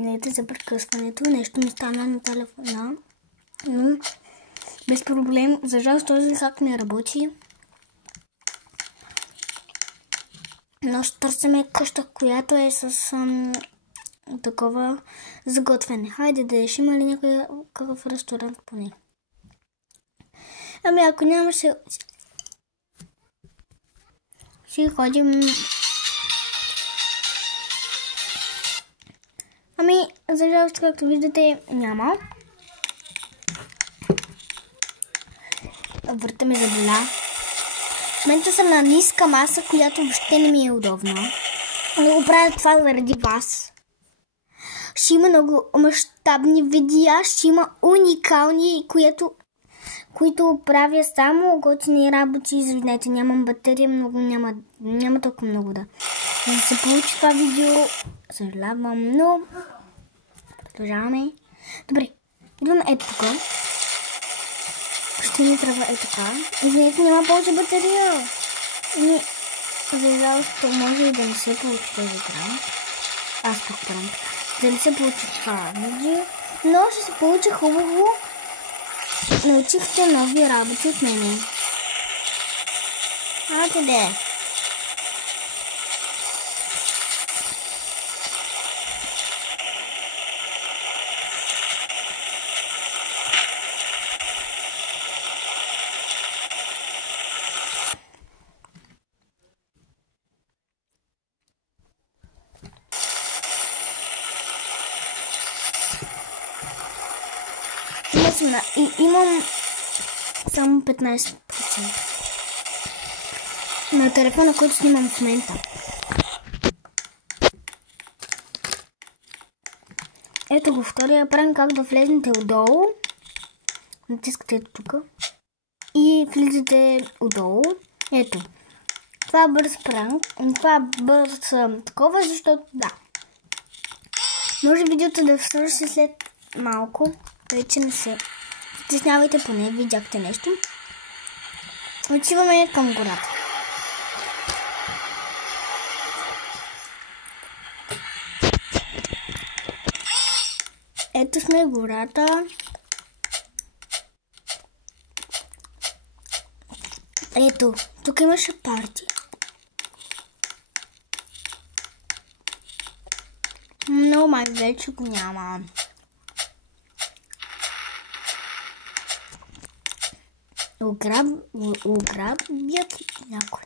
Извинете за прекъсването. Нещо ми стана на телефона. Но без проблем. За жалост този хак не работи. Но ще търсим къща, която е с такова заготвяне. Хайде да ще има ли някакъв ресторант поне. Ами ако нямаше... Ще ходим... Ами, за жалост, както виждате, няма. Врата ми заболя. В момента съм на ниска маса, която въобще не ми е удобна. Но го правя това заради вас. Ще има много мащабни видеа, ще има уникални, които правя само готини работи. Извинете, нямам батерия, няма толкова много да. За да се получи това видео, съжалявам, но продължаваме. Добре, идвам ето тук. Ще ни трябва ето така. Извинете, няма повече батерия. И за жалост може и да не се получи този екран. Аз пък правим. Да не се получи това видео. Но ще се получи хубаво. Научихте нови работи от мене. А къде? Имам само 15% на телефона, който снимам в момента. Ето го втория правим как да влезнете отдолу. Натискате ето тук. И влизате отдолу. Ето. Това е бърз пранк. Това е бърз такова, защото да. Може видеото да свърши след малко. Вече не се стеснявайте, поне видяхте нещо. Отиваме към гората. Ето сме гората. Ето, тук имаше парти. Но май вече го няма. Ограбят някой.